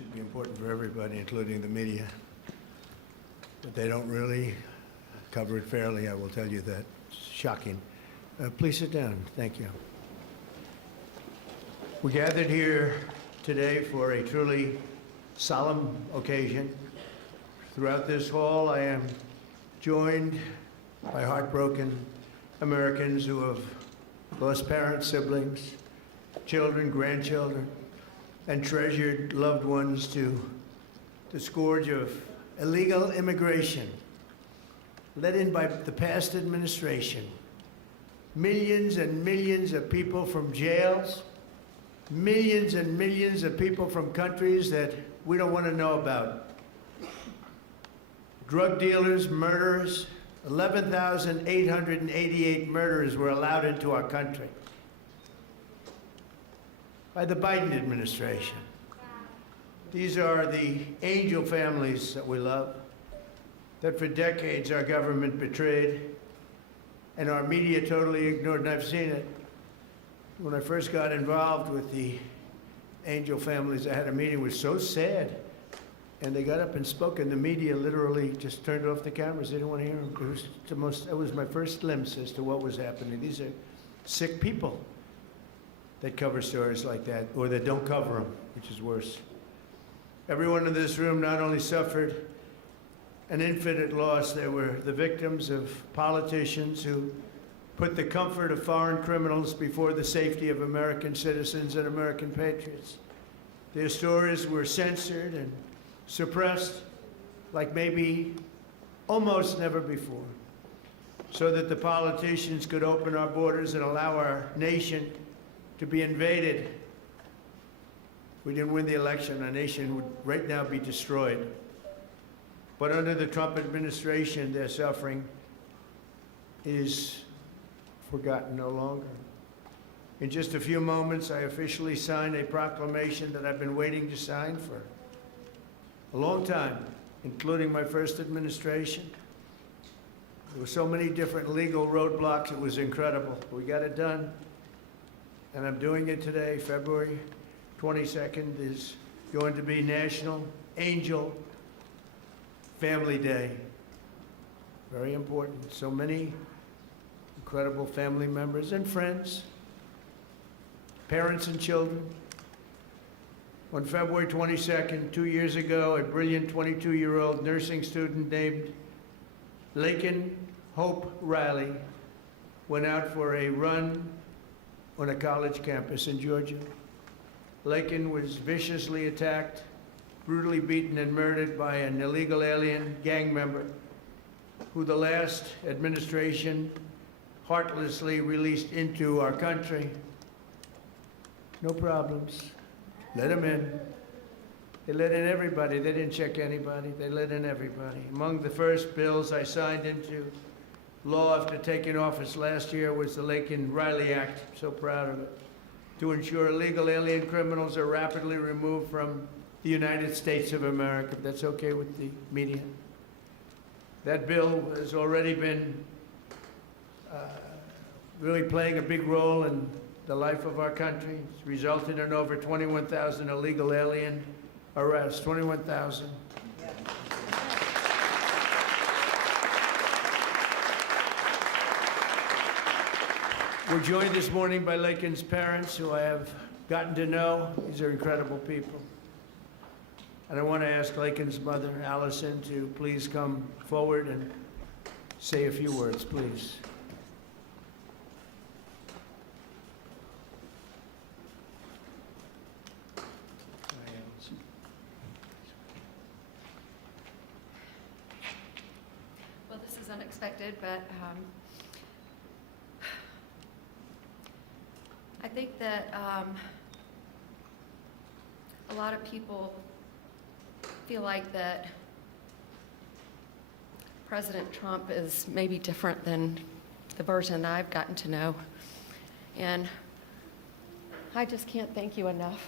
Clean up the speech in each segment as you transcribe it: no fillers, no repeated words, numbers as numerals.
should be important for everybody, including the media. But they don't really cover it fairly, I will tell you that. It's shocking. Please sit down. Thank you. We gathered here today for a truly solemn occasion. Throughout this hall, I am joined by heartbroken Americans who have lost parents, siblings, children, grandchildren, and treasured loved ones to the scourge of illegal immigration led in by the past administration. Millions and millions of people from jails, millions and millions of people from countries that we don't want to know about. Drug dealers, murderers, 11,888 murderers were allowed into our country by the Biden administration. These are the angel families that we love, that for decades our government betrayed and our media totally ignored, and I've seen it. When I first got involved with the angel families, I had a meeting. It was so sad. And they got up and spoke, and the media literally just turned off the cameras. They didn't want to hear them. It was my first glimpse as to what was happening. These are sick people that cover stories like that, or that don't cover them, which is worse. Everyone in this room not only suffered an infinite loss, they were the victims of politicians who put the comfort of foreign criminals before the safety of American citizens and American patriots. Their stories were censored and suppressed like maybe almost never before, so that the politicians could open our borders and allow our nation to be invaded. If we didn't win the election, our nation would right now be destroyed. But under the Trump administration, their suffering is forgotten no longer. In just a few moments, I officially sign a proclamation that I've been waiting to sign for a long time, including my first administration. There were so many different legal roadblocks, it was incredible. We got it done, and I'm doing it today. February 22nd is going to be National Angel Family Day. Very important. So many incredible family members and friends, parents and children. On February 22nd, 2 years ago, a brilliant 22-year-old nursing student named Laken Riley went out for a run on a college campus in Georgia. Laken was viciously attacked, brutally beaten and murdered by an illegal alien gang member who the last administration heartlessly released into our country. No problems. Let them in. They let in everybody. They didn't check anybody. They let in everybody. Among the first bills I signed into law after taking office last year was the Laken Riley Act. I'm so proud of it. To ensure illegal alien criminals are rapidly removed from the United States of America, if that's okay with the media. That bill has already been really playing a big role in the life of our country. It's resulted in over 21,000 illegal alien arrests, 21,000. We're joined this morning by Laken's parents, who I have gotten to know. These are incredible people. And I want to ask Laken's mother, Allison, to please come forward and say a few words, please. Well, this is unexpected, but I think that a lot of people feel like that President Trump is maybe different than the version I've gotten to know. And I just can't thank you enough.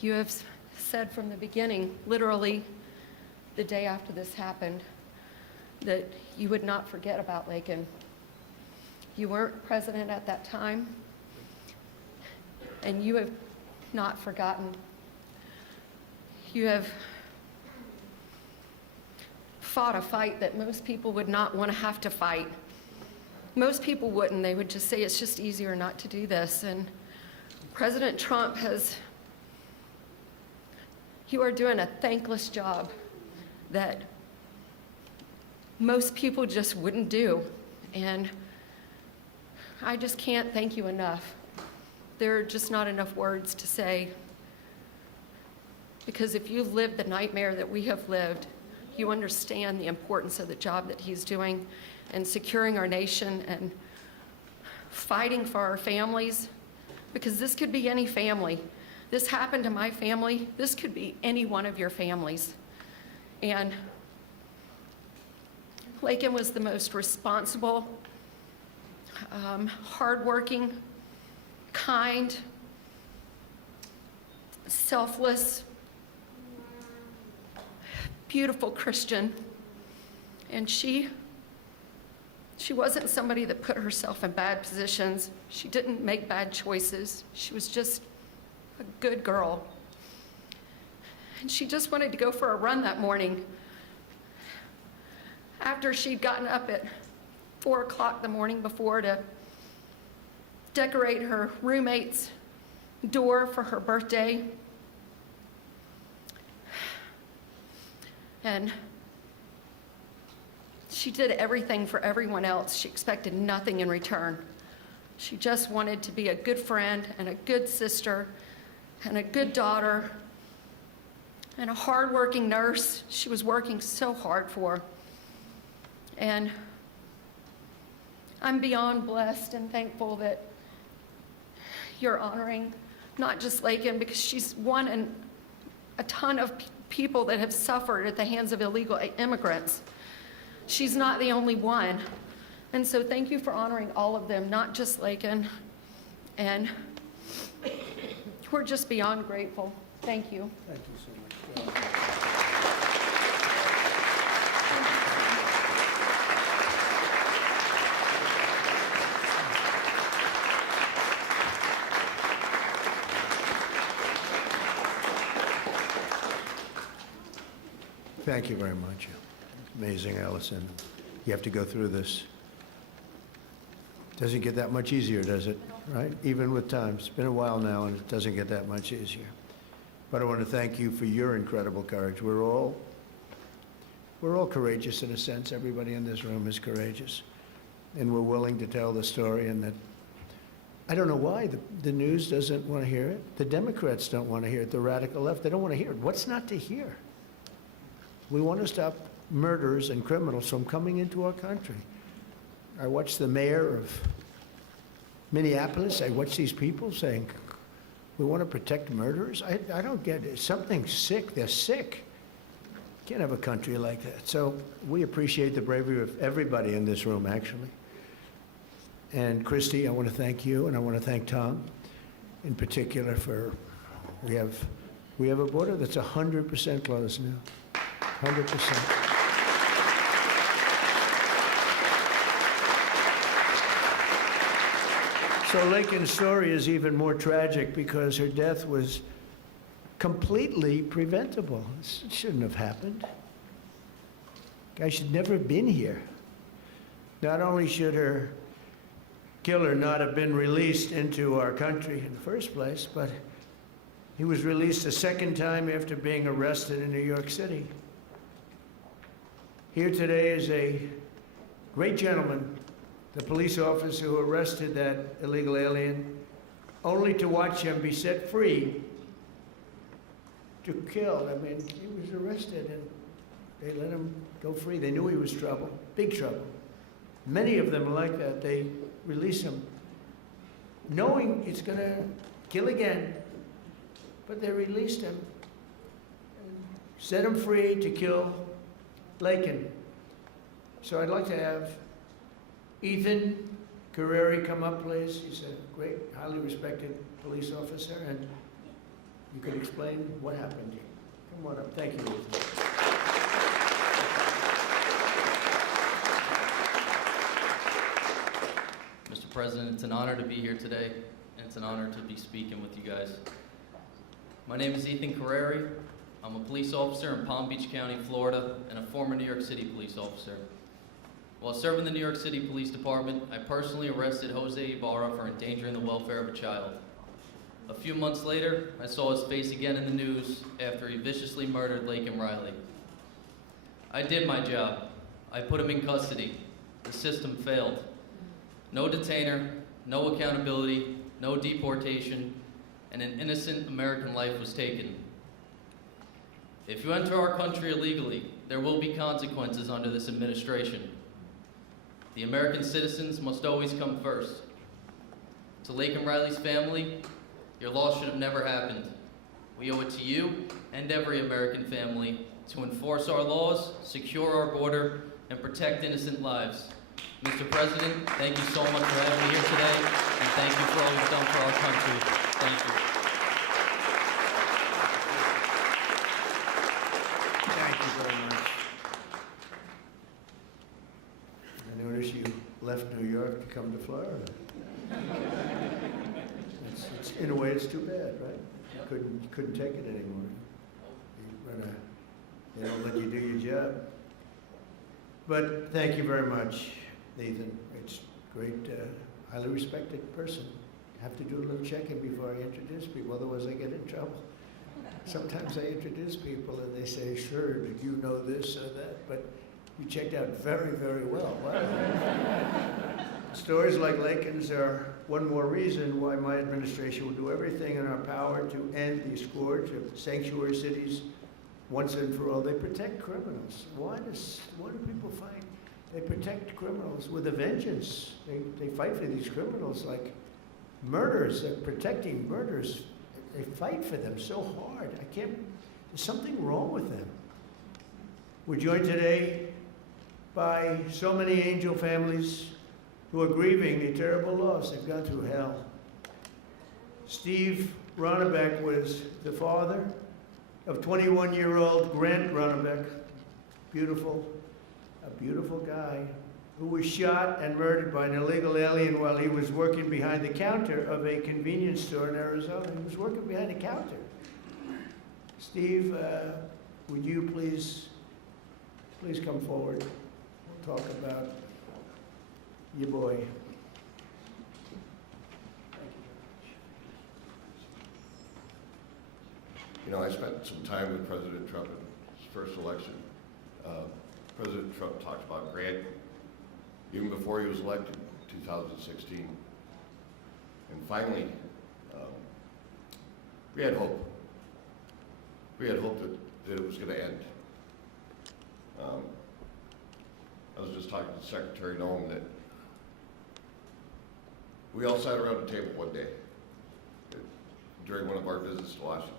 You have said from the beginning, literally the day after this happened, that you would not forget about Laken. You weren't president at that time, and you have not forgotten You have fought a fight that most people would not want to have to fight. Most people wouldn't. They would just say it's just easier not to do this. And President Trump you are doing a thankless job that most people just wouldn't do. And I just can't thank you enough. There are just not enough words to say. Because if you've lived the nightmare that we have lived, you understand the importance of the job that he's doing and securing our nation and fighting for our families. Because this could be any family. This happened to my family. This could be any one of your families. And Laken was the most responsible, hardworking, kind, selfless, beautiful Christian. And she wasn't somebody that put herself in bad positions. She didn't make bad choices. She was just a good girl. And she just wanted to go for a run that morning after she'd gotten up at 4 o'clock the morning before to decorate her roommate's door for her birthday. And she did everything for everyone else. She expected nothing in return. She just wanted to be a good friend and a good sister and a good daughter and a hardworking nurse. She was working so hard for. And I'm beyond blessed and thankful that you're honoring not just Laken, because she's one in a ton of people that have suffered at the hands of illegal immigrants. She's not the only one. And so thank you for honoring all of them, not just Laken. And we're just beyond grateful. Thank you. Thank you so much. Thank you very much. Amazing, Allison. You have to go through this. Doesn't get that much easier, does it? Right? Even with time. It's been a while now, and it doesn't get that much easier. But I want to thank you for your incredible courage. We're all courageous in a sense. Everybody in this room is courageous. And we're willing to tell the story. And that, I don't know why the news doesn't want to hear it. The Democrats don't want to hear it. The radical left, they don't want to hear it. What's not to hear? We want to stop murderers and criminals from coming into our country. I watched the mayor of Minneapolis. I watched these people saying, we want to protect murderers. I don't get it. Something's sick. They're sick. Can't have a country like that. So we appreciate the bravery of everybody in this room, actually. And Christy, I want to thank you, and I want to thank Tom in particular for, we have a border that's 100% closed now. 100%. So Laken's story is even more tragic because her death was completely preventable. This shouldn't have happened. Guy should never have been here. Not only should her killer not have been released into our country in the first place, but he was released a second time after being arrested in New York City. Here today is a great gentleman, the police officer who arrested that illegal alien, only to watch him be set free to kill. I mean, he was arrested and they let him go free. They knew he was trouble, big trouble. Many of them are like that. They release him knowing it's going to kill again, but they released him and set him free to kill Laken. So I'd like to have Ethan Carreri come up, please. He's a great, highly respected police officer, and you can explain what happened here. Come on up. Thank you, Ethan. Mr. President, it's an honor to be here today, and it's an honor to be speaking with you guys. My name is Ethan Carreri. I'm a police officer in Palm Beach County, Florida, and a former New York City police officer. While serving the New York City Police Department, I personally arrested Jose Ibarra for endangering the welfare of a child. A few months later, I saw his face again in the news after he viciously murdered Laken Riley. I did my job. I put him in custody. The system failed. No detainer, no accountability, no deportation, and an innocent American life was taken. If you enter our country illegally, there will be consequences under this administration. The American citizens must always come first. To Laken Riley's family, your loss should have never happened. We owe it to you and every American family to enforce our laws, secure our border, and protect innocent lives. Mr. President, thank you so much for having me here today, and thank you for all you've done for our country. Thank you. Thank you very much. I notice you left New York to come to Florida. In a way, it's too bad, right? You couldn't take it anymore. They don't let you do your job. But thank you very much, Ethan. It's great, highly respected person. I have to do a little checking before I introduce people, otherwise I get in trouble. Sometimes I introduce people and they say, sure, did you know this or that? But you checked out very, very well. Wow. Stories like Laken's are one more reason why my administration will do everything in our power to end the scourge of sanctuary cities once and for all. They protect criminals. Why do people fight? They protect criminals with a vengeance. They fight for these criminals like murderers. They're protecting murderers. They fight for them so hard. There's something wrong with them. We're joined today by so many angel families who are grieving the terrible loss. They've gone through hell. Steve Ronbeck was the father of 21-year-old Grant Ronbeck, a beautiful guy, who was shot and murdered by an illegal alien while he was working behind the counter of a convenience store in Arizona. He was working behind the counter. Steve, would you please come forward? We'll talk about your boy. You know, I spent some time with President Trump in his first election. President Trump talked about Grant even before he was elected in 2016. And finally, we had hope. We had hope that it was going to end. I was just talking to Secretary Noem that we all sat around the table one day during one of our visits to Washington.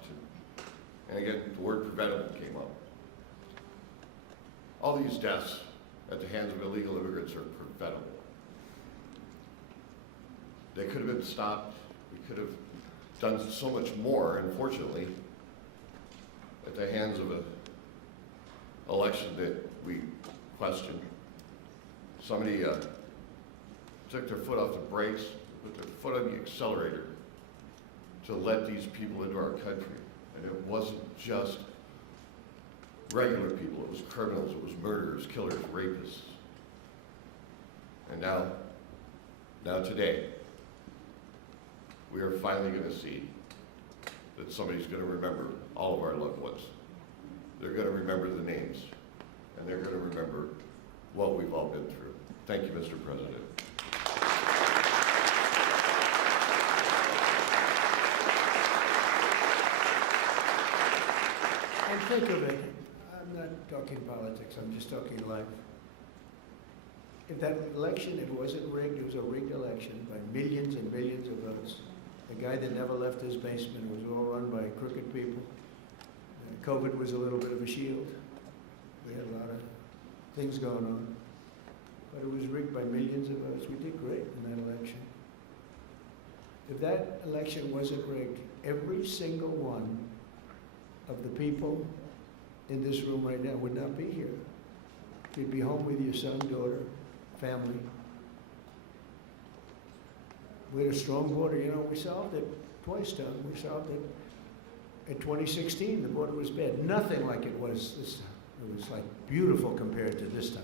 And again, the word preventable came up. All these deaths at the hands of illegal immigrants are preventable. They could have been stopped. We could have done so much more, unfortunately, at the hands of an election that we questioned. Somebody took their foot off the brakes, put their foot on the accelerator to let these people into our country. And it wasn't just regular people, it was criminals, it was murderers, killers, rapists. And now today, we are finally going to see that somebody's going to remember all of our loved ones. They're going to remember the names, and they're going to remember what we've all been through. Thank you, Mr. President. And think of it, I'm not talking politics, I'm just talking life. If that election, it wasn't rigged, it was a rigged election by millions and millions of votes. The guy that never left his basement, it was all run by crooked people. COVID was a little bit of a shield. We had a lot of things going on. But it was rigged by millions of votes. We did great in that election. If that election wasn't rigged, every single one of the people in this room right now would not be here. You'd be home with your son, daughter, family. We had a strong border. You know, we solved it twice, Tom. We solved it In 2016, the border was bad. Nothing like it was this time. It was like beautiful compared to this time.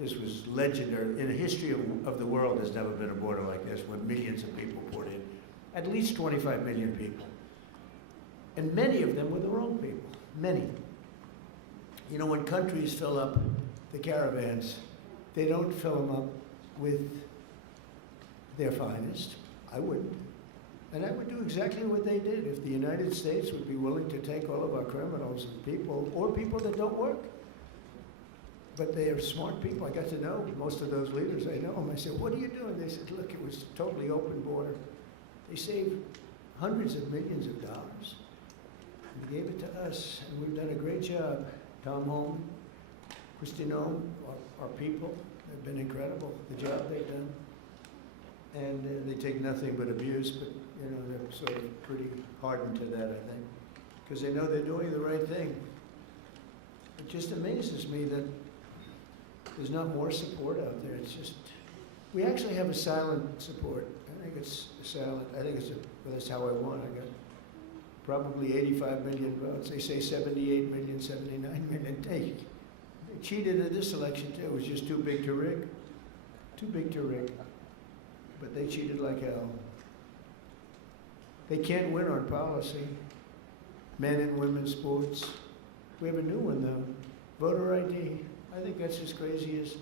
This was legendary. In the history of the world, there's never been a border like this when millions of people poured in. At least 25 million people. And many of them were the wrong people. Many. You know, when countries fill up the caravans, they don't fill them up with their finest. I wouldn't. And I would do exactly what they did if the United States would be willing to take all of our criminals and people, or people that don't work. But they are smart people. I got to know most of those leaders. I know them. I said, what are you doing? They said, look, it was a totally open border. They saved hundreds of millions of dollars. And they gave it to us, and we've done a great job. Tom Holm, Christine Holm, our people have been incredible, the job they've done. And they take nothing but abuse, but you know, they're sort of pretty hardened to that, I think, because they know they're doing the right thing. It just amazes me that there's not more support out there. It's just, we actually have a silent support. I think it's silent. I think it's well, that's how I won. I got probably 85 million votes. They say 78 million, 79 million. They cheated at this election too. It was just too big to rig. Too big to rig. But they cheated like hell. They can't win on policy. Men and women's sports. We have a new one though. Voter ID. I think that's as crazy as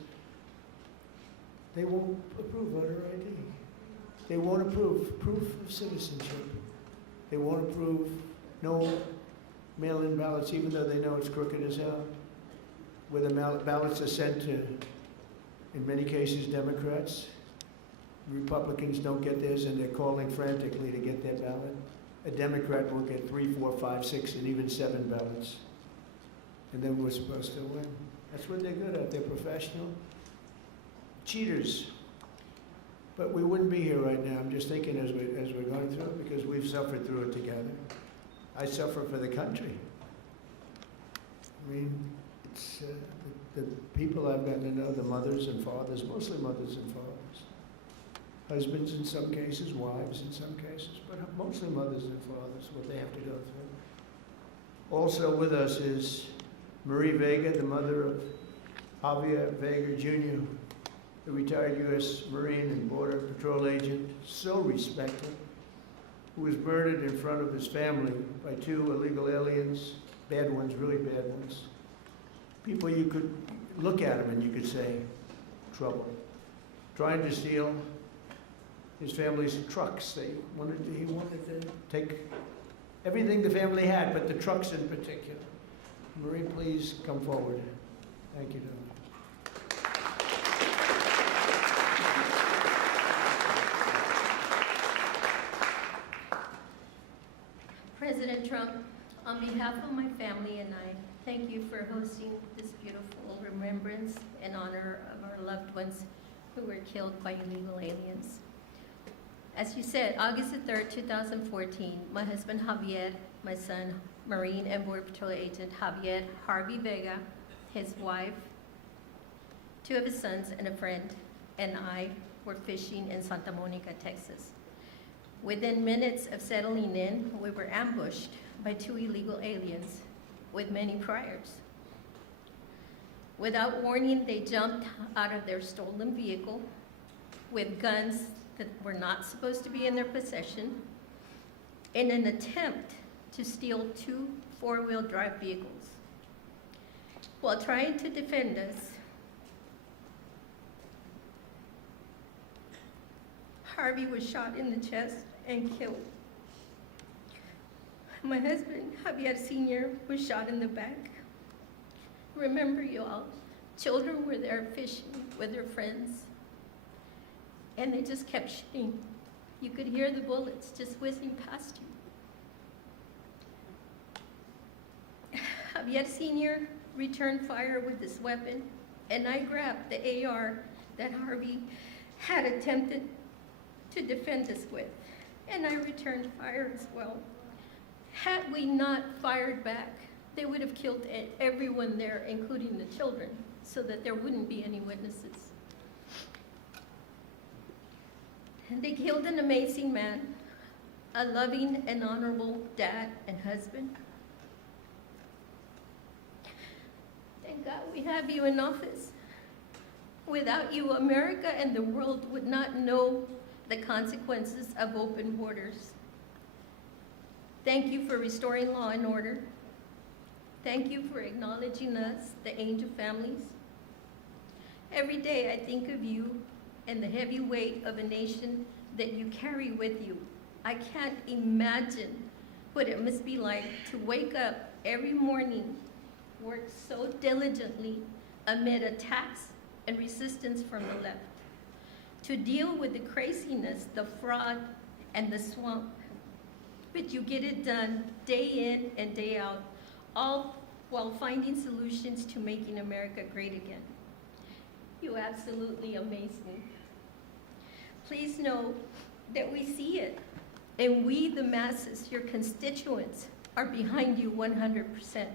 they won't approve voter ID. They won't approve proof of citizenship. They won't approve no mail-in ballots, even though they know it's crooked as hell. Where the ballots are sent to, in many cases, Democrats. Republicans don't get theirs, and they're calling frantically to get their ballot. A Democrat will get 3, 4, 5, 6, and even 7 ballots. And then we're supposed to win. That's what they're good at. They're professional. Cheaters. But we wouldn't be here right now. I'm just thinking as we're going through it, because we've suffered through it together. I suffer for the country. I mean, it's the people I've gotten to know, the mothers and fathers, mostly mothers and fathers. Husbands in some cases, wives in some cases, but mostly mothers and fathers, what they have to go through. Also with us is Marie Vega, the mother of Javier Vega Jr., the retired U.S. Marine and Border Patrol agent, so respected, who was murdered in front of his family by 2 illegal aliens, bad ones, really bad ones. People you could look at them and you could say, trouble. Trying to steal his family's trucks. He wanted to take everything the family had, but the trucks in particular. Marie, please come forward. Thank you, darling. President Trump, on behalf of my family and I, thank you for hosting this beautiful remembrance in honor of our loved ones who were killed by illegal aliens. As you said, August the 3rd, 2014, my husband Javier, my son Marine and Border Patrol agent Javier Harvey Vega, his wife, 2 of his sons and a friend, and I were fishing in Santa Monica, Texas. Within minutes of settling in, we were ambushed by 2 illegal aliens with many priors. Without warning, they jumped out of their stolen vehicle with guns that were not supposed to be in their possession in an attempt to steal 2 4-wheel drive vehicles. While trying to defend us, Harvey was shot in the chest and killed. My husband, Javier Sr., was shot in the back. Remember, you all, children were there fishing with their friends, and they just kept shooting. You could hear the bullets just whizzing past you. Javier Sr. returned fire with this weapon, and I grabbed the AR that Harvey had attempted to defend us with, and I returned fire as well. Had we not fired back, they would have killed everyone there, including the children, so that there wouldn't be any witnesses. And they killed an amazing man a loving and honorable dad and husband. Thank God we have you in office. Without you, America and the world would not know the consequences of open borders. Thank you for restoring law and order. Thank you for acknowledging us, the Angel families. Every day I think of you and the heavy weight of a nation that you carry with you. I can't imagine what it must be like to wake up every morning, work so diligently amid attacks and resistance from the left, to deal with the craziness, the fraud, and the swamp. But you get it done day in and day out, all while finding solutions to making America great again. You absolutely amaze me. Please know that we see it, and we, the masses, your constituents, are behind you 100%.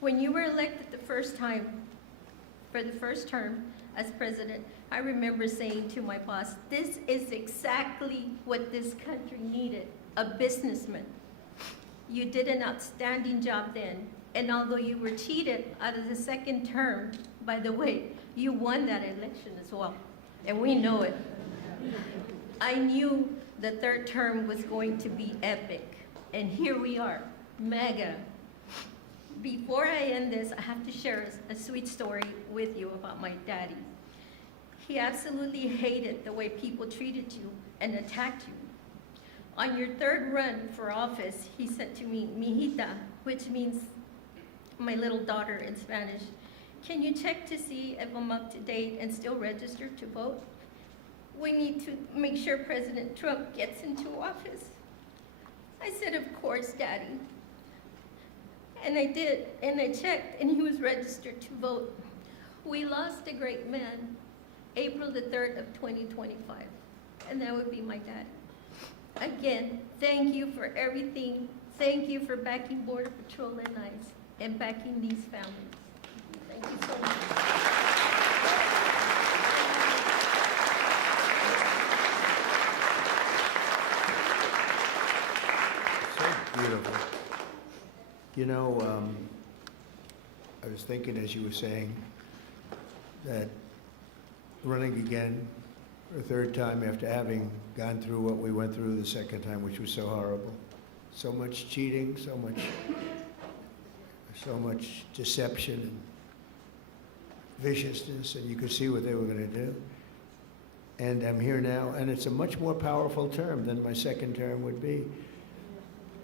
When you were elected the first time, for the first term as president, I remember saying to my boss, this is exactly what this country needed, a businessman. You did an outstanding job then, and although you were cheated out of the second term, by the way, you won that election as well, and we know it. I knew the third term was going to be epic, and here we are, mega. Before I end this, I have to share a sweet story with you about my daddy. He absolutely hated the way people treated you and attacked you. On your third run for office, he said to me, "Mijita," which means my little daughter in Spanish, "Can you check to see if I'm up to date and still registered to vote? We need to make sure President Trump gets into office." I said, "Of course, Daddy." And I did, and I checked, and he was registered to vote. We lost a great man, April the 3rd of 2025, and that would be my dad. Again, thank you for everything. Thank you for backing Border Patrol and ICE and backing these families. Thank you so much. So beautiful. You know, I was thinking as you were saying that running again for a third time after having gone through what we went through the second time, which was so horrible. So much cheating, so much deception and viciousness, and you could see what they were going to do. And I'm here now, and it's a much more powerful term than my second term would be.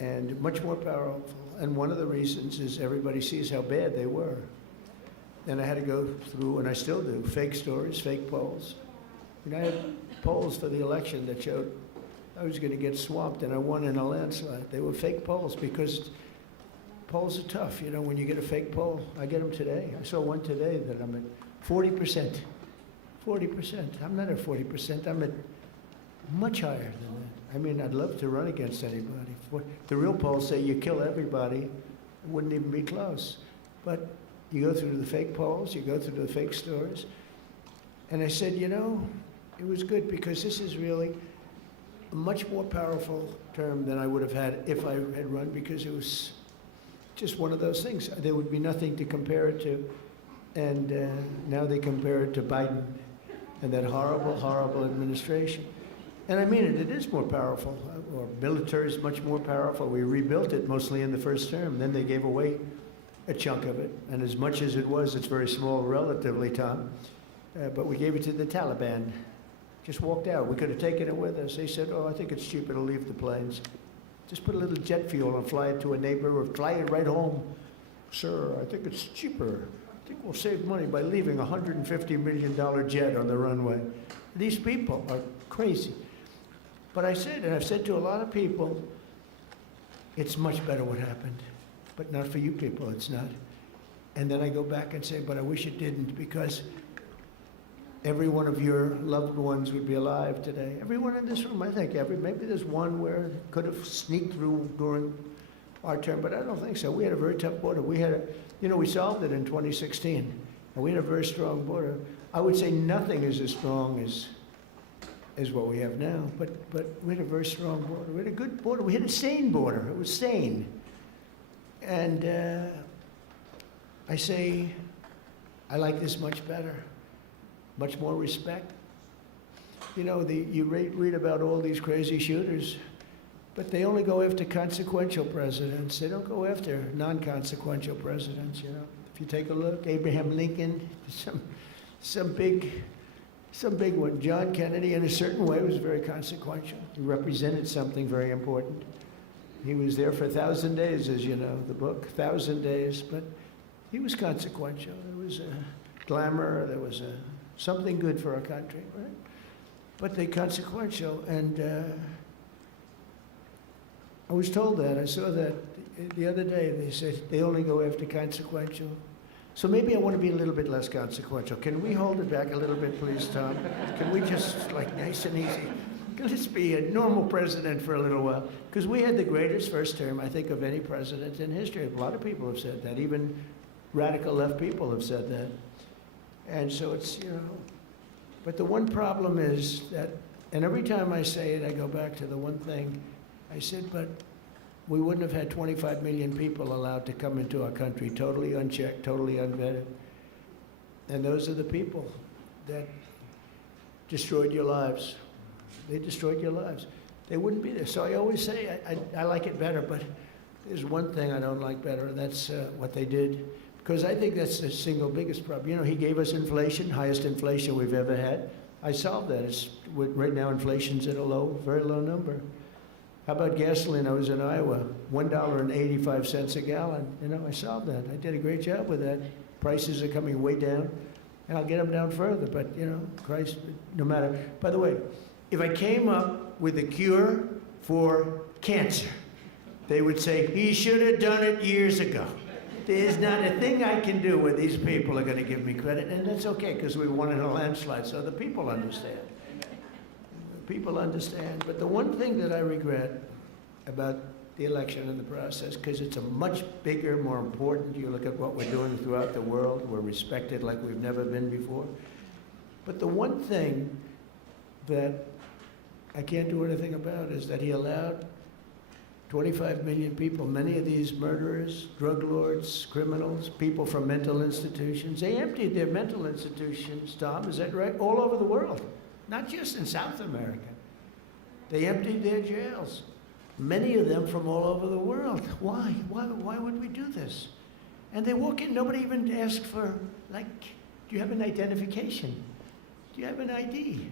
And much more powerful. And one of the reasons is everybody sees how bad they were. And I had to go through, and I still do, fake stories, fake polls. And I had polls for the election that showed I was going to get swamped, and I won in a landslide. They were fake polls because polls are tough. You know, when you get a fake poll, I get them today. I saw one today that I'm at 40%. 40%. I'm not at 40%. I'm at much higher than that. I mean, I'd love to run against anybody. The real polls say you kill everybody. It wouldn't even be close. But you go through the fake polls, you go through the fake stories. And I said, you know, it was good because this is really a much more powerful term than I would have had if I had run, because it was just one of those things. There would be nothing to compare it to. And now they compare it to Biden and that horrible, horrible administration. And I mean it, it is more powerful. Our military is much more powerful. We rebuilt it mostly in the first term. Then they gave away a chunk of it. And as much as it was, it's very small relatively, Tom. But we gave it to the Taliban. Just walked out. We could have taken it with us. They said, oh, I think it's cheaper to leave the planes. Just put a little jet fuel and fly it to a neighbor or fly it right home. Sir, I think it's cheaper. I think we'll save money by leaving a $150 million jet on the runway. These people are crazy. But I said, and I've said to a lot of people, it's much better what happened. But not for you people, it's not. And then I go back and say, but I wish it didn't, because every one of your loved ones would be alive today. Everyone in this room, I think, maybe there's one where it could have sneaked through during our term, but I don't think so. We had a very tough border. We had we solved it in 2016, and we had a very strong border. I would say nothing is as strong as what we have now, but we had a very strong border. We had a good border. We had a sane border. It was sane. And I say, I like this much better, much more respect. You know, you read about all these crazy shooters, but they only go after consequential presidents. They don't go after non-consequential presidents, you know. If you take a look, Abraham Lincoln, some big one. John Kennedy, in a certain way, was very consequential. He represented something very important. He was there for 1,000 days, as you know, the book, 1,000 days, but he was consequential. There was a glamour, there was something good for our country, right? But they consequential, and I was told that. I saw that the other day. They said they only go after consequential. So maybe I want to be a little bit less consequential. Can we hold it back a little bit, please, Tom? Can we just, like, nice and easy? Let's be a normal president for a little while. Because we had the greatest first term, I think, of any president in history. A lot of people have said that. Even radical left people have said that. And so it's, you know, but the one problem is that, and every time I say it, I go back to the one thing. I said, but we wouldn't have had 25 million people allowed to come into our country, totally unchecked, totally unvetted. And those are the people that destroyed your lives. They destroyed your lives. They wouldn't be there. So I always say, I like it better, but there's one thing I don't like better, and that's what they did. Because I think that's the single biggest problem. You know, he gave us inflation, highest inflation we've ever had. I solved that. Right now, inflation's at a low, very low number. How about gasoline? I was in Iowa, $1.85 a gallon. You know, I solved that. I did a great job with that. Prices are coming way down, and I'll get them down further. But, you know, Christ, no matter. By the way, if I came up with a cure for cancer, they would say, he should have done it years ago. There's not a thing I can do where these people are going to give me credit, and that's okay, because we won in a landslide, so the people understand. The people understand. But the one thing that I regret about the election and the process, because it's a much bigger, more important, you look at what we're doing throughout the world, we're respected like we've never been before. But the one thing that I can't do anything about is that he allowed 25 million people, many of these murderers, drug lords, criminals, people from mental institutions. They emptied their mental institutions, Tom, is that right? All over the world, not just in South America. They emptied their jails, many of them from all over the world. Why? Why would we do this? And they walk in, nobody even asked for, like, do you have an identification? Do you have an ID?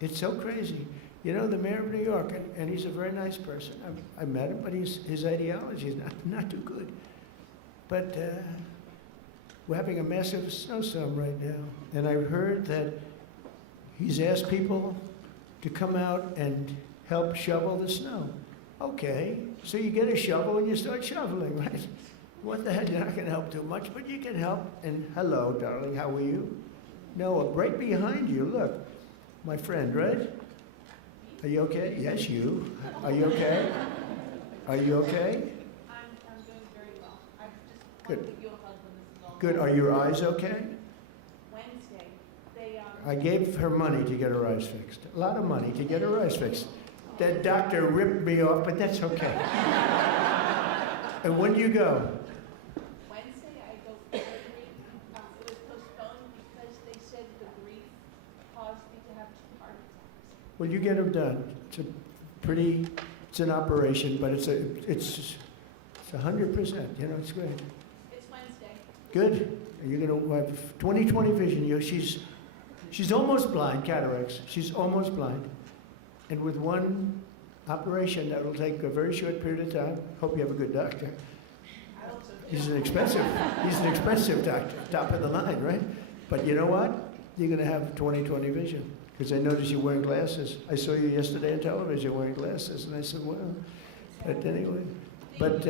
It's so crazy. You know, the mayor of New York, and he's a very nice person. I met him, but his ideology is not too good. But we're having a massive snowstorm right now. And I heard that he's asked people to come out and help shovel the snow. Okay, so you get a shovel and you start shoveling, right? What the hell, you're not gonna help too much, but you can help. And hello, darling, how are you? Noah, right behind you, look. My friend, right? Are you okay? Yes, you. Are you okay? Are you okay? I'm doing very well. I just Good. want to give you a hug when this is all Good. Are your eyes okay? Wednesday, they, I gave her money to get her eyes fixed. A lot of money to get her eyes fixed. That doctor ripped me off, but that's okay. And when do you go? Wednesday, I go for surgery. It was postponed because they said the grief caused me to have 2 heart attacks. Well, you get them done. It's an operation, but it's 100%. You know, it's great. It's Wednesday. Good. You're gonna have 20/20 vision. You know, she's almost blind, cataracts. She's almost blind, and with one operation that will take a very short period of time. Hope you have a good doctor. I also He's an expensive doctor, top of the line, right? But you know what? You're gonna have 20/20 vision. Because I noticed you're wearing glasses. I saw you yesterday on television wearing glasses, and I said, well, but anyway. But,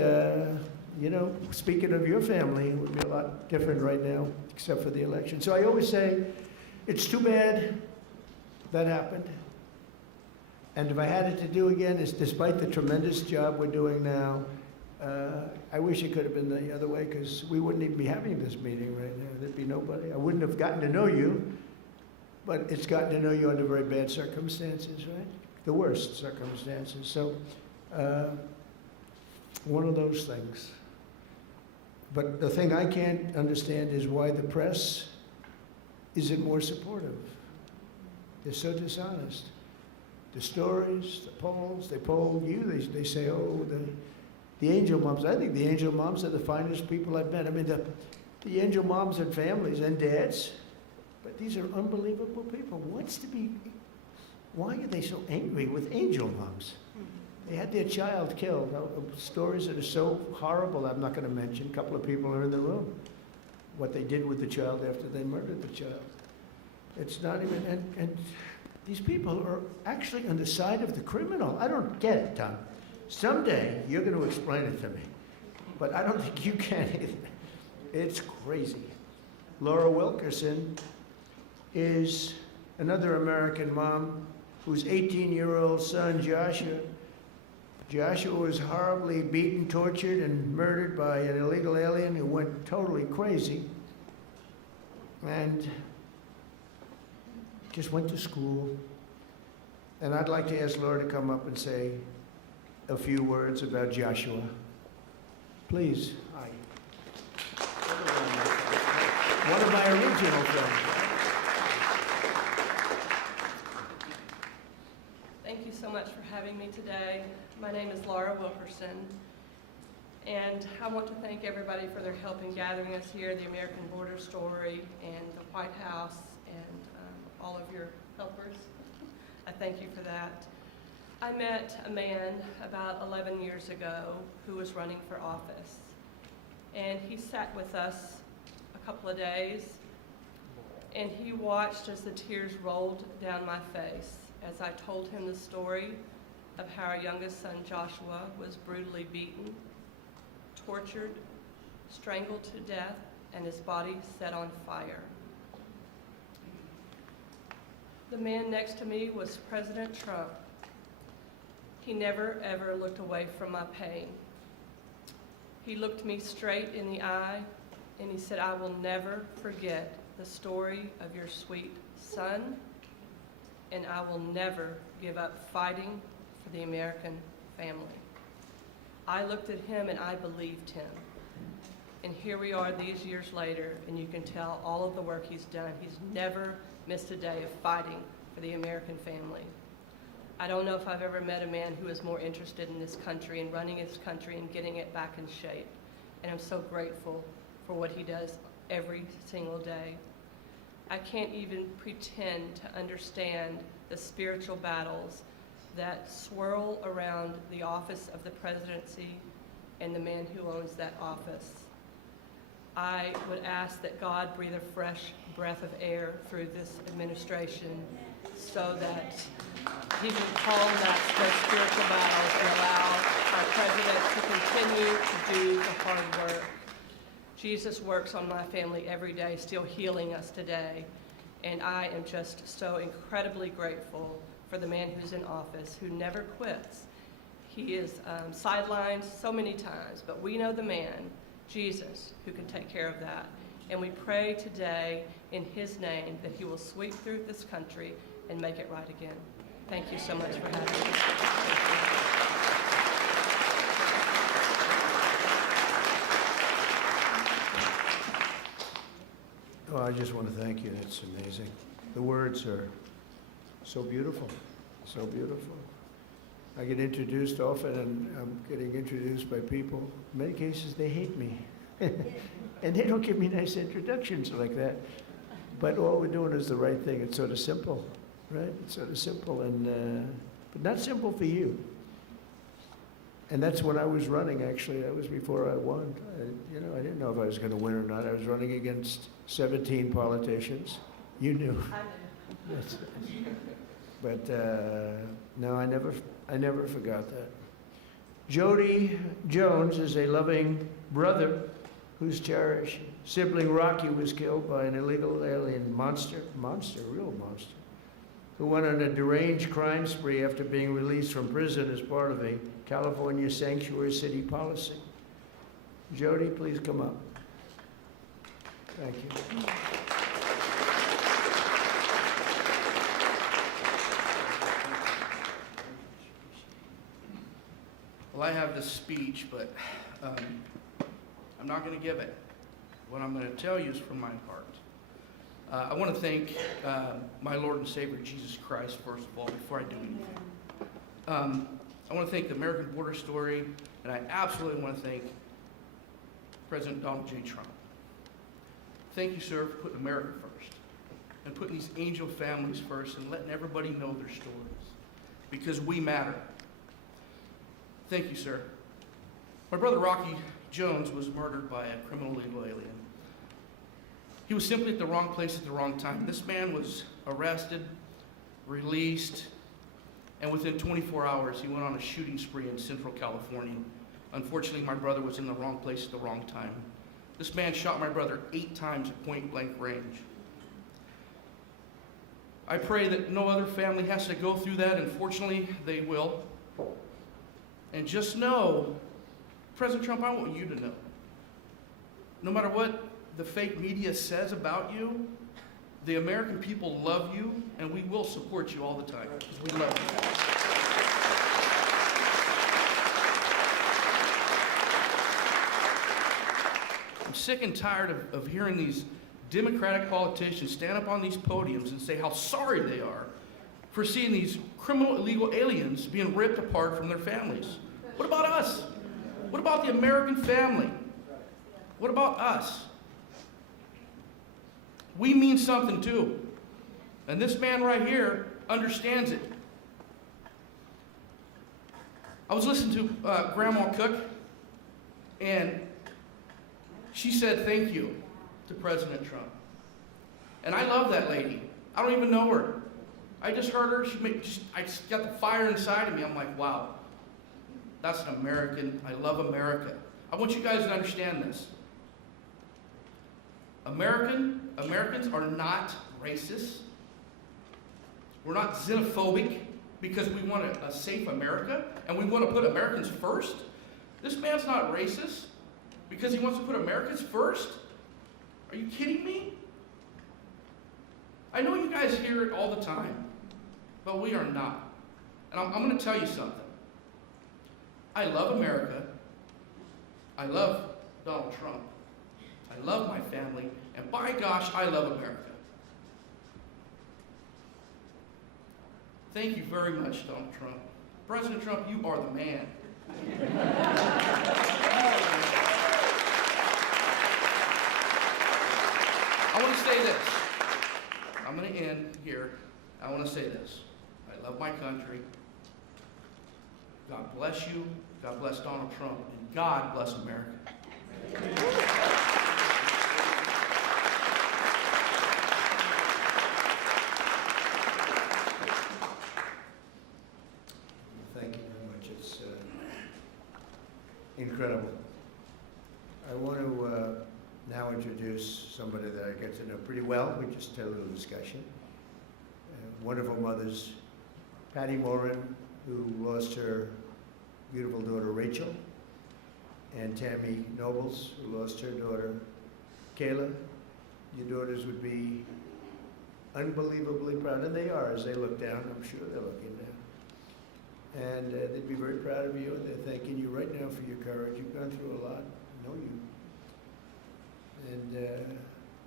you know, speaking of your family, it would be a lot different right now, except for the election. So I always say, it's too bad that happened. And if I had it to do again, it's despite the tremendous job we're doing now, I wish it could have been the other way, because we wouldn't even be having this meeting right now. There'd be nobody. I wouldn't have gotten to know you. but it's gotten to know you under very bad circumstances, right? The worst circumstances. So, one of those things. But the thing I can't understand is why the press isn't more supportive. They're so dishonest. The stories, the polls, they poll you, they say, oh, the angel moms. I think the angel moms are the finest people I've met. I mean, the angel moms and families and dads, but these are unbelievable people. Why are they so angry with angel moms? They had their child killed. Stories that are so horrible, I'm not going to mention. A couple of people are in the room. What they did with the child after they murdered the child. It's not even, and these people are actually on the side of the criminal. I don't get it, Tom. Someday, you're going to explain it to me. But I don't think you can either. It's crazy. Laura Wilkerson is another American mom whose 18-year-old son, Joshua was horribly beaten, tortured, and murdered by an illegal alien who went totally crazy and just went to school. And I'd like to ask Laura to come up and say a few words about Joshua. Please. Hi. One of my original friends. Thank you so much for having me today. My name is Laura Wilkerson, and I want to thank everybody for their help in gathering us here, the American Border Story and the White House, and all of your helpers. I thank you for that. I met a man about 11 years ago who was running for office, and he sat with us a couple of days, and he watched as the tears rolled down my face as I told him the story of how our youngest son Joshua was brutally beaten, tortured, strangled to death, and his body set on fire. The man next to me was President Trump. He never, ever looked away from my pain. He looked me straight in the eye, and he said, "I will never forget the story of your sweet son, and I will never give up fighting for the American family." I looked at him and I believed him. And here we are these years later, and you can tell all of the work he's done. He's never missed a day of fighting for the American family. I don't know if I've ever met a man who is more interested in this country and running his country and getting it back in shape. And I'm so grateful for what he does every single day. I can't even pretend to understand the spiritual battles that swirl around the office of the presidency and the man who owns that office. I would ask that God breathe a fresh breath of air through this administration so that he can calm those spiritual battles and allow our president to continue to do the hard work. Jesus works on my family every day, still healing us today. And I am just so incredibly grateful for the man who's in office, who never quits. He is sidelined so many times, but we know the man, Jesus, who can take care of that. And we pray today in his name that he will sweep through this country and make it right again. Thank you so much for having me. Oh, I just want to thank you. It's amazing. The words are so beautiful, so beautiful. I get introduced often, and I'm getting introduced by people. In many cases, they hate me. And they don't give me nice introductions like that. But all we're doing is the right thing. It's sort of simple, right? It's sort of simple, and but not simple for you. And that's when I was running, actually. That was before I won. I didn't know if I was going to win or not. I was running against 17 politicians. You knew. I knew. But no, I never forgot that. Jody Jones is a loving brother whose cherished sibling Rocky was killed by an illegal alien monster, real monster, who went on a deranged crime spree after being released from prison as part of a California sanctuary city policy. Jody, please come up. Thank you. Well, I have this speech, but I'm not going to give it. What I'm going to tell you is from my heart. I want to thank my Lord and Savior, Jesus Christ, first of all, before I do anything. I want to thank the American Border Story, and I absolutely want to thank President Donald J. Trump. Thank you, sir, for putting America first, and putting these angel families first, and letting everybody know their stories, because we matter. Thank you, sir. My brother Rocky Jones was murdered by a criminal illegal alien. He was simply at the wrong place at the wrong time. This man was arrested, released, and within 24 hours, he went on a shooting spree in Central California. Unfortunately, my brother was in the wrong place at the wrong time. This man shot my brother 8 times at point-blank range. I pray that no other family has to go through that, and fortunately, they will. And just know, President Trump, I want you to know, no matter what the fake media says about you, the American people love you, and we will support you all the time, because we love you. I'm sick and tired of hearing these Democratic politicians stand up on these podiums and say how sorry they are for seeing these criminal illegal aliens being ripped apart from their families. What about us? What about the American family? What about us? We mean something too. And this man right here understands it. I was listening to Grandma Cook, and she said thank you to President Trump. And I love that lady. I don't even know her. I just heard her. I just got the fire inside of me. I'm like, wow, that's an American. I love America. I want you guys to understand this. Americans are not racist. We're not xenophobic because we want a safe America and we want to put Americans first. This man's not racist because he wants to put Americans first. Are you kidding me? I know you guys hear it all the time, but we are not. And I'm going to tell you something. I love America. I love Donald Trump. I love my family. And by gosh, I love America. Thank you very much, Donald Trump. President Trump, you are the man. I want to say this. I'm going to end here. I want to say this. I love my country. God bless you. God bless Donald Trump. And God bless America. Thank you very much. It's incredible. I want to now introduce somebody that I get to know pretty well. We just had a little discussion. One of our mothers, Patty Morin, who lost her beautiful daughter Rachel, and Tammy Nobles, who lost her daughter Kayla. Your daughters would be unbelievably proud, and they are as they look down. I'm sure they're looking down. And they'd be very proud of you, and they're thanking you right now for your courage. You've gone through a lot. I know you. And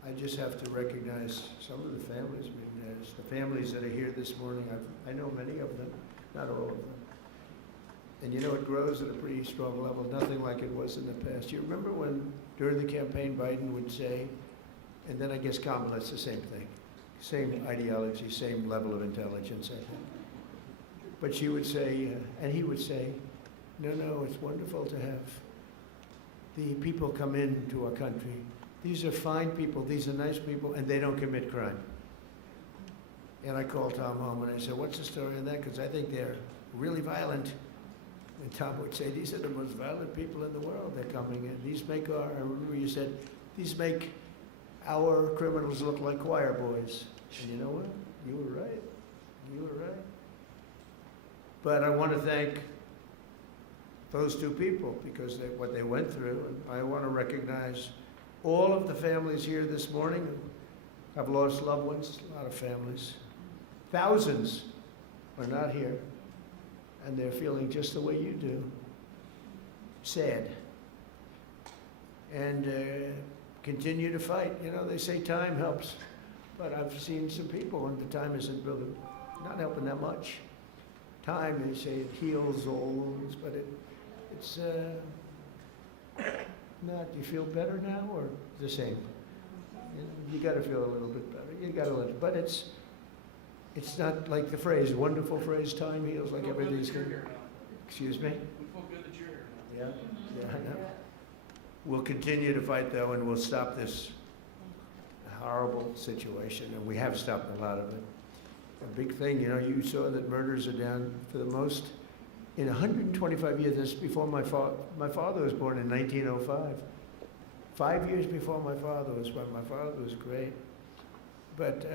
I just have to recognize some of the families. I mean, the families that are here this morning, I know many of them, not all of them. And you know, it grows at a pretty strong level, nothing like it was in the past. You remember when, during the campaign, Biden would say, and then I guess Kamala, it's the same thing, same ideology, same level of intelligence, I think. But she would say, and he would say, no, it's wonderful to have the people come into our country. These are fine people, these are nice people, and they don't commit crime. And I called Tom home and I said, what's the story on that? Because I think they're really violent. And Tom would say, these are the most violent people in the world. They're coming in. These make our, I remember you said, these make our criminals look like choir boys. And you know what? You were right. You were right. But I want to thank those two people because what they went through. And I want to recognize all of the families here this morning who have lost loved ones, a lot of families. Thousands are not here, and they're feeling just the way you do. sad. And continue to fight. You know, they say time helps, but I've seen some people, and the time isn't really not helping that much. Time, they say, it heals all wounds, but it's not. Do you feel better now, or the same? You got to feel a little bit better. You got to let it, but it's not like the phrase, wonderful phrase, time heals, like everything's good. Excuse me? We feel good that you're here now. Yeah, I know. We'll continue to fight, though, and we'll stop this horrible situation, and we have stopped a lot of it. A big thing, you know, you saw that murders are down for the most in 125 years. That's before my father was born in 1905. 5 years before my father was born. My father was great. But,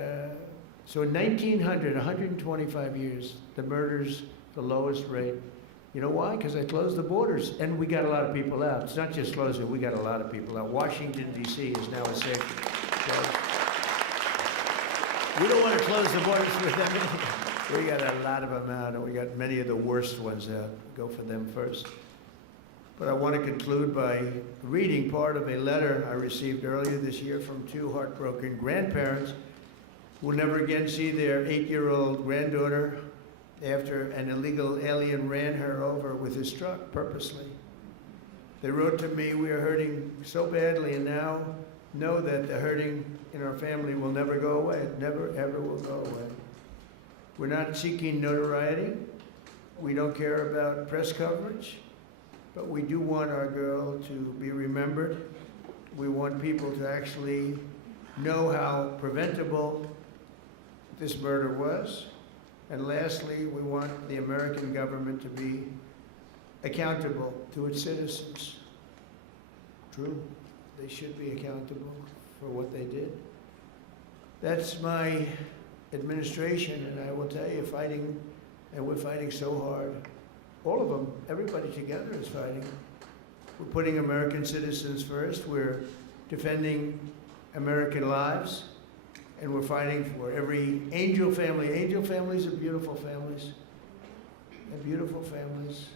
so in 1900, 125 years, the murders, the lowest rate. You know why? Because I closed the borders, and we got a lot of people out. It's not just closing, we got a lot of people out. Washington, D.C. is now a safe. So we don't want to close the borders for them. We got a lot of them out, and we got many of the worst ones out. Go for them first. But I want to conclude by reading part of a letter I received earlier this year from two heartbroken grandparents who will never again see their 8-year-old granddaughter after an illegal alien ran her over with his truck purposely. They wrote to me, "We are hurting so badly, and now know that the hurting in our family will never go away. It never, ever will go away. We're not seeking notoriety. We don't care about press coverage, but we do want our girl to be remembered. We want people to actually know how preventable this murder was. And lastly, we want the American government to be accountable to its citizens." True, they should be accountable for what they did. That's my administration, and I will tell you, fighting, and we're fighting so hard. All of them, everybody together is fighting. We're putting American citizens first. We're defending American lives. And we're fighting for every angel family. Angel families are beautiful families. They're beautiful families.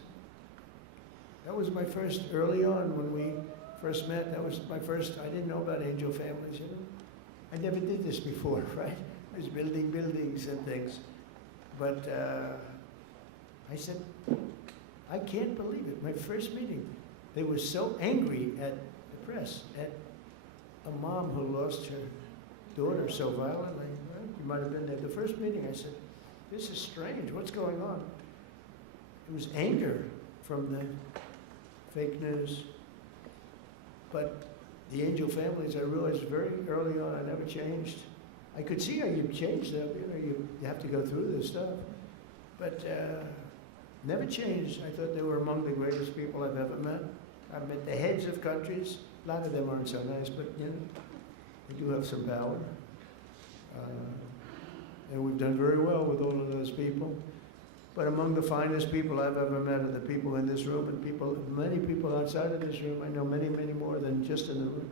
That was my first, early on when we first met, that was my first, I didn't know about angel families, you know. I never did this before, right? I was building buildings and things. But I said, I can't believe it. My first meeting, they were so angry at the press, at a mom who lost her daughter so violently. Right? You might have been there. The first meeting, I said, this is strange. What's going on? It was anger from the fake news. But the angel families, I realized very early on, I never changed. I could see how you've changed them. You know, you have to go through this stuff. But never changed. I thought they were among the greatest people I've ever met. I've met the heads of countries. A lot of them aren't so nice, but you know, they do have some power. And we've done very well with all of those people. But among the finest people I've ever met are the people in this room, and people, many people outside of this room. I know many, many more than just in the room.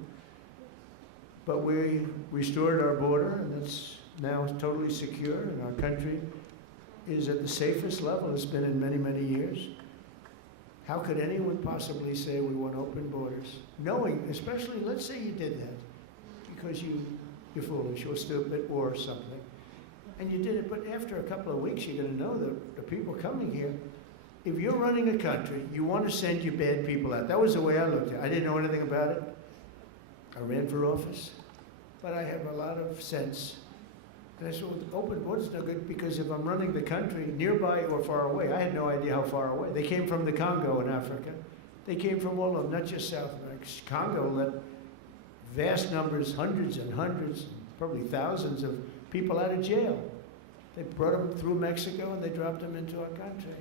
But we restored our border, and it's now totally secure, and our country is at the safest level it's been in many, many years. How could anyone possibly say we want open borders? Knowing, especially, let's say you did that because you're foolish or stupid or something. And you did it, but after a couple of weeks, you're going to know that the people coming here, if you're running a country, you want to send your bad people out. That was the way I looked at it. I didn't know anything about it. I ran for office, but I have a lot of sense. And I said, well, open borders no good, because if I'm running the country nearby or far away, I had no idea how far away. They came from the Congo in Africa. They came from all of them, not just South America. Congo let vast numbers, hundreds and hundreds, probably thousands of people out of jail. They brought them through Mexico and they dropped them into our country.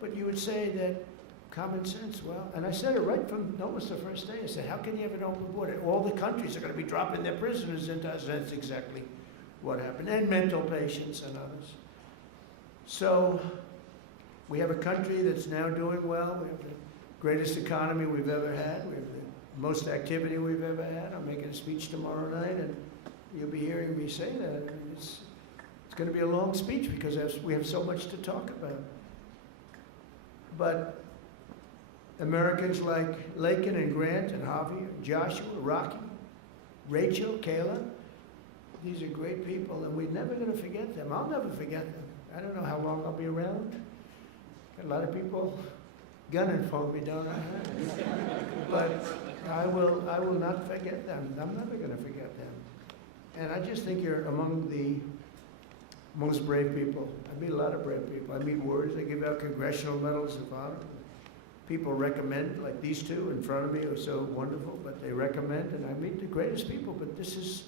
But you would say that common sense, well, and I said it right from almost the first day. I said, how can you have an open border? All the countries are going to be dropping their prisoners into us. That's exactly what happened. And mental patients and others. So we have a country that's now doing well. We have the greatest economy we've ever had. We have the most activity we've ever had. I'm making a speech tomorrow night, and you'll be hearing me say that. I mean, it's going to be a long speech because we have so much to talk about. But Americans like Laken and Grant and Javier, Joshua, Rocky, Rachel, Kayla. These are great people, and we're never going to forget them. I'll never forget them. I don't know how long I'll be around. Got a lot of people gunning for me, don't I? But I will not forget them. I'm never going to forget them. And I just think you're among the most brave people. I meet a lot of brave people. I meet warriors. They give out congressional medals of honor. People recommend, like these two in front of me are so wonderful, but they recommend, and I meet the greatest people. But this is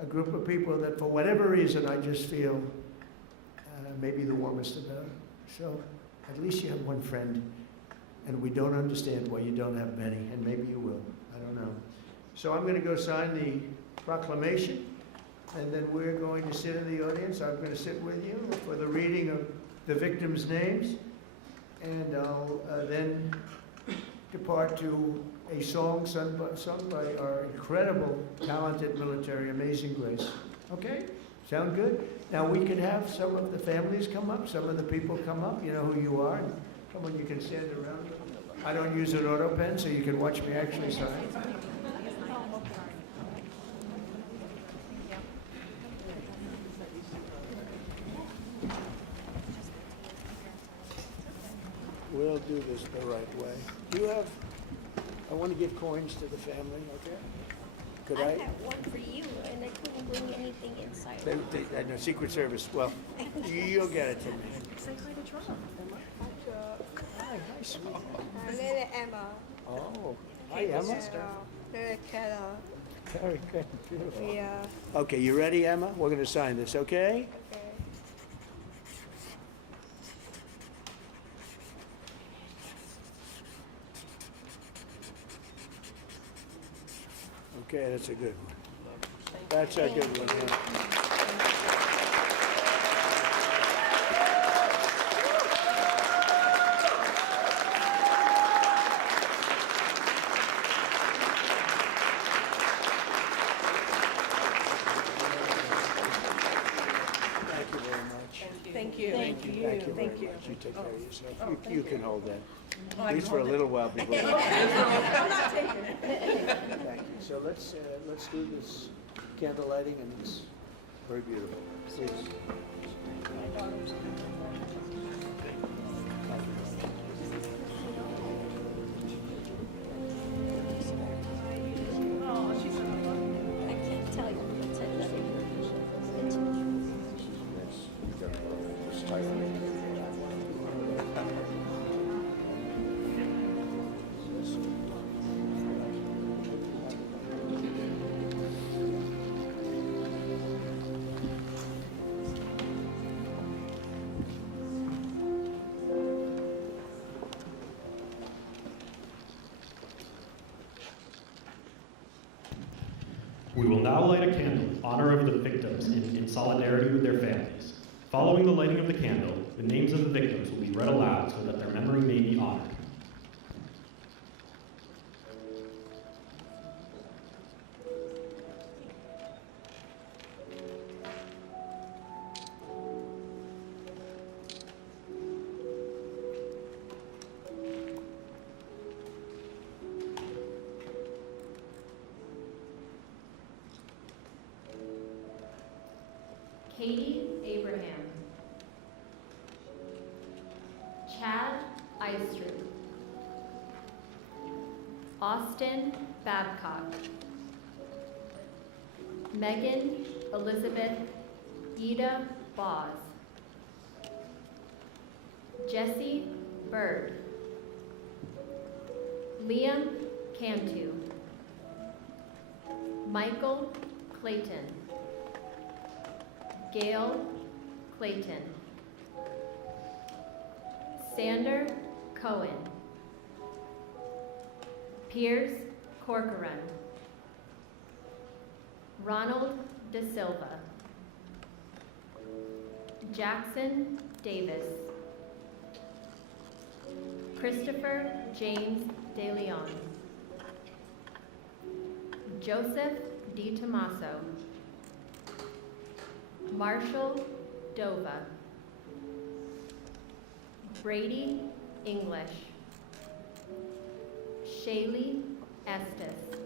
a group of people that, for whatever reason, I just feel maybe the warmest about. So at least you have one friend, and we don't understand why you don't have many, and maybe you will. I don't know. So I'm going to go sign the proclamation, and then we're going to sit in the audience. I'm going to sit with you for the reading of the victims' names, and I'll then depart to a song sung by our incredible, talented military, Amazing Grace. Okay? Sound good? Now we can have some of the families come up, some of the people come up, you know who you are. Come on, you can stand around. I don't use an auto pen, so you can watch me actually sign. We'll do this the right way. Do you have, I want to give coins to the family, okay? Could I? I had one for you, and I couldn't bring anything inside. No, Secret Service, well, you'll get it to me. Say hi to Trump. Hi, sweetheart. My name is Emma. Oh, hi, Emma. Very Kara. Very good, beautiful. Yeah. Okay, you ready, Emma? We're going to sign this, okay? Okay. Okay, that's a good one. That's a good one, Emma. Thank you very much. Thank you. Thank you very much. You take care of yourself. You can hold that. At least for a little while before. I'm not taking it. Thank you. So let's do this candle lighting, and it's very beautiful. Please. I can't tell you what's in there. We will now light a candle in honor of the victims in solidarity with their families. Following the lighting of the candle, the names of the victims will be read aloud so that their memory may be honored. Katie Abraham, Chad Eystrup, Austin Babcock, Megan Elizabeth Ida Boz, Jesse Bird, Liam Cantu, Michael Clayton, Gail Clayton, Sander Cohen, Piers Corcoran, Ronald De Silva, Jackson Davis, Christopher James De Leon, Joseph Di Tommaso, Marshall Dova, Brady English, Shaylee Estes.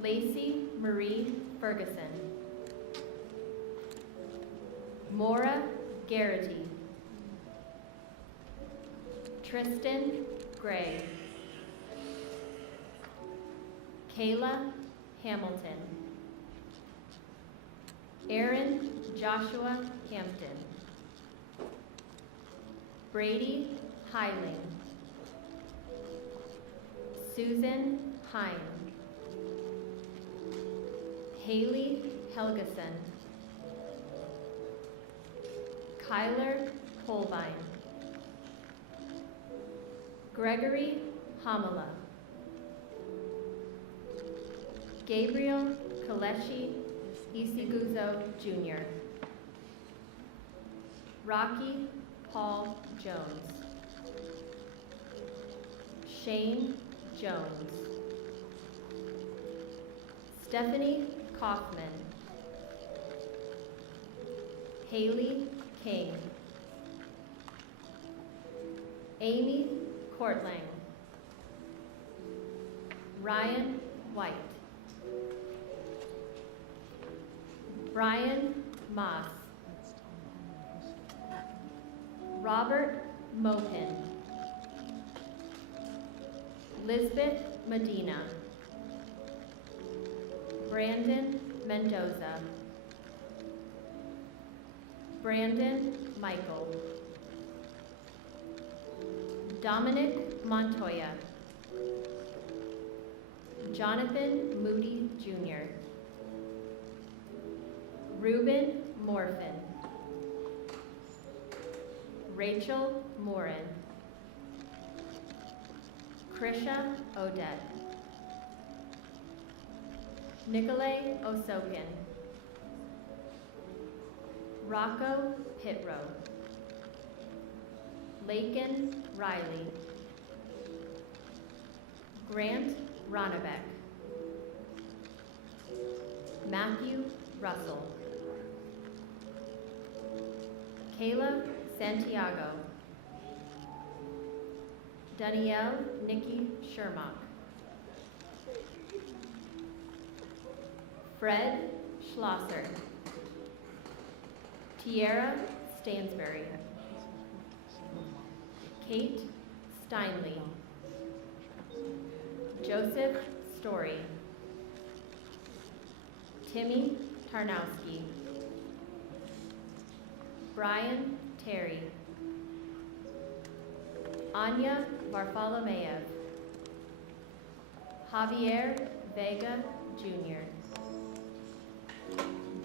Lacey Marie Ferguson. Maura Garrity. Tristan Gray. Kayla Hamilton. Aaron Joshua Hampton. Brady Hyling. Susan Hine. Haley Helgeson. Kyler Holbein. Gregory Hamala. Gabriel Kaleshi Isiguzo Jr. Rocky Paul Jones. Shane Jones. Stephanie Kaufman. Haley King. Amy Courtlang. Ryan White. Brian Moss. Robert Mopin. Lisbeth Medina. Brandon Mendoza. Brandon Michael. Dominic Montoya. Jonathan Moody Jr. Ruben Morfin. Rachel Morin. Krisha Odette. Nicolay Osokin. Rocco Pitro. Laken Riley. Grant Ronbeck. Matthew Russell. Kayla Santiago. Danielle Nikki Shermock. Fred Schlosser. Tiara Stansberry. Kate Steinley. Joseph Story. Timmy Tarnowski. Brian Terry. Anya Varfolomeev. Javier Vega Jr.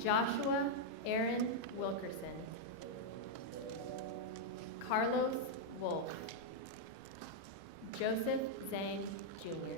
Joshua Aaron Wilkerson. Carlos Wolf. Joseph Zhang Jr.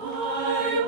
I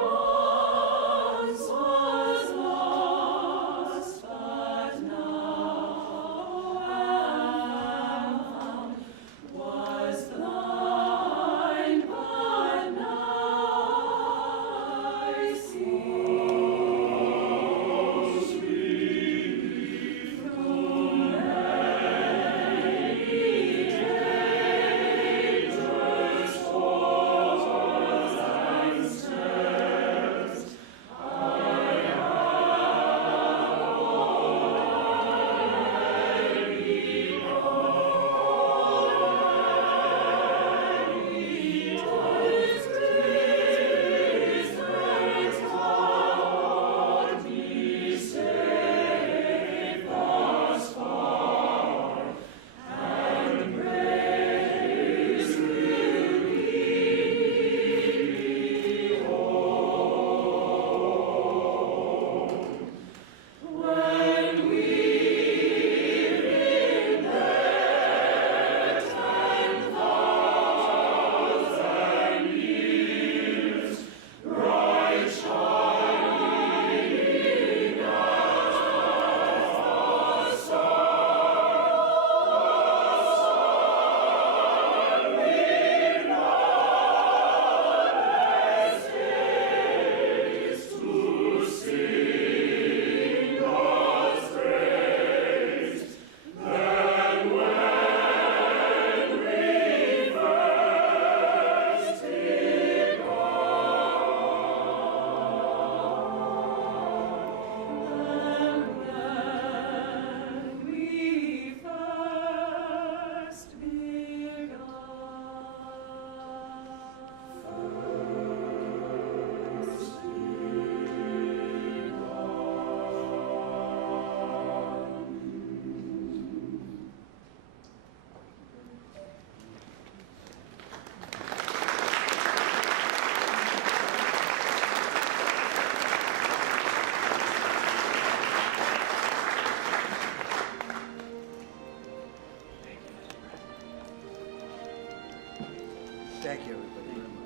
Thank you, everybody, very much.